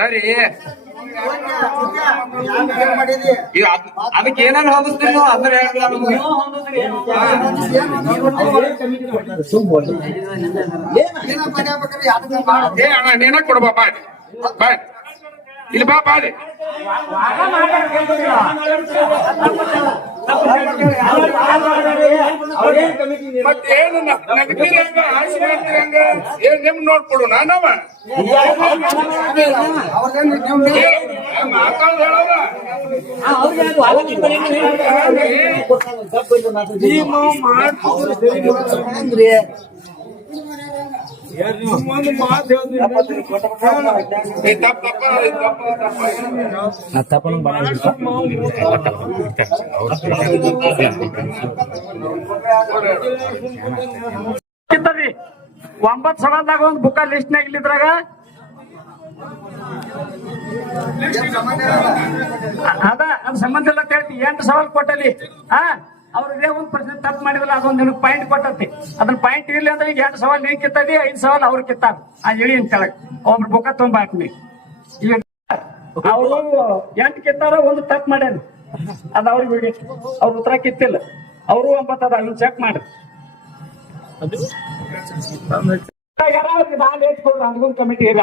ಸರಿ ಅದಕ್ಕೆ ಏನೇನು ಹೊಂದಿಸ್ತೀವಿ ನೀವು ಅಂದ್ರೆ ಅಣ್ಣ ನೀನ ಕೊಡ್ಬಾ ಬಾ ಬಾ ಇಲ್ಲಿ ಬಾ ಬಾಡಿ ಮತ್ತೇನು ನಗದೀರಿ ಹಂಗ ಆಯ್ಸಿ ಮಾಡ್ತೀರಿ ಹಂಗ ಏನ್ ನಿಮ್ ನೋಡ್ಕೊಡು ನಾನವ ಮಾತಾಡ್ ಹೇಳವ್ರ ಒಂಬತ್ತು ಸಲದಾಗ ಒಂದು ಬುಕ್ಕ ಲಿಸ್ಟ್ ನಾಗ ಇಲ್ಲಿದ್ರಾಗ ಅದ ಅದ್ ಸಂಬಂಧ ಇಲ್ಲ ಹೇಳ್ತಿ 8 ಸವಾಲ್ ಕೊಟ್ಟಲ್ಲಿ ಅವ್ರು ಇದೇ ಒಂದ್ ಪ್ರಶ್ನೆ ತಪ್ಪು ಮಾಡಿದ್ರಲ್ಲ ಅದೊಂದು ನಿನಗೆ ಪಾಯಿಂಟ್ ಕೊಟ್ಟತಿ ಅದನ್ನ ಪಾಯಿಂಟ್ ಇರ್ಲಿ ಅಂದ್ರೆ ಈಗ 2 ಸವಾಲ್ ನೀನ್ ಕಿತ್ತದಿ 5 ಸವಾಲ್ ಅವ್ರು ಕಿತ್ತಾರ ಆ ಇಳಿ ಅಂತ ಹೇಳಕ್ ಒಬ್ರು ಬುಕ್ಕ ತುಂಬ ಹಾಕ್ನಿ ಈಗ ಅವರು 8 ಕಿತ್ತಾರ ಒಂದು ತಪ್ಪು ಮಾಡ್ಯಾರ ಅದ ಅವ್ರಿಗೆ ಬಿಡಿ ಅವ್ರ ಉತ್ತರ ಕಿತ್ತಿಲ್ಲ ಅವರು 9 ಅದ ಅದನ್ನ ಚೆಕ್ ಮಾಡ್ರಿ ಅದೊಂದು ಕಮಿಟಿ ಇಲ್ಲ